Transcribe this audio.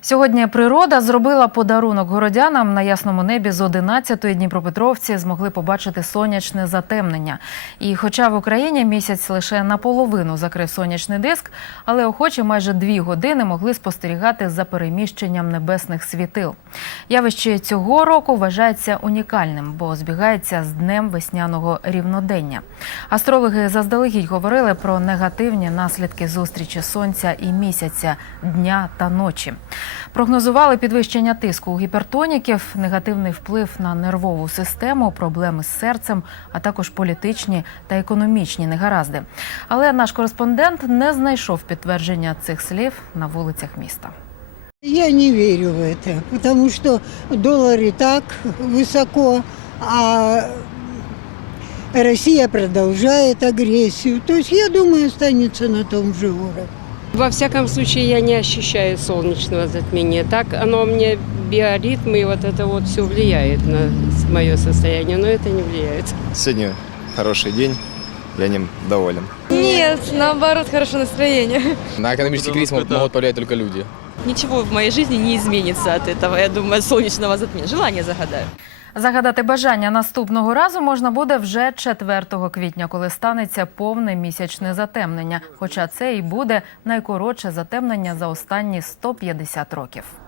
Сьогодні природа зробила подарунок городянам на ясному небі з 11-ї Дніпропетровці змогли побачити сонячне затемнення. І хоча в Україні місяць лише наполовину закрив сонячний диск, але охочі майже дві години могли спостерігати за переміщенням небесних світил. Явище цього року вважається унікальним, бо збігається з днем весняного рівнодення. Астрологи заздалегідь говорили про негативні наслідки зустрічі сонця і місяця, дня та ночі. Прогнозували підвищення тиску у гіпертоніків, негативний вплив на нервову систему, проблеми з серцем, а також політичні та економічні негаразди. Але наш кореспондент не знайшов підтвердження цих слів на вулицях міста. Я не верю в это, потому что доллар так высоко, а Россия продолжает агрессию. То есть, я думаю, останется на том же уровне. Во всяком случае, я не ощущаю солнечного затмения. Так оно мне биоритм и вот это вот все влияет на мое состояние, но это не влияет. Сегодня хороший день, я ним доволен. Нет, наоборот, хорошее настроение. На экономический кризис могут, могут повлиять только люди. Ничего в моей жизни не изменится от этого, я думаю, солнечного затмения. Желание загадаю. Загадати бажання наступного разу можна буде вже 4 квітня, коли станеться повне місячне затемнення. Хоча це і буде найкоротше затемнення за останні 150 років.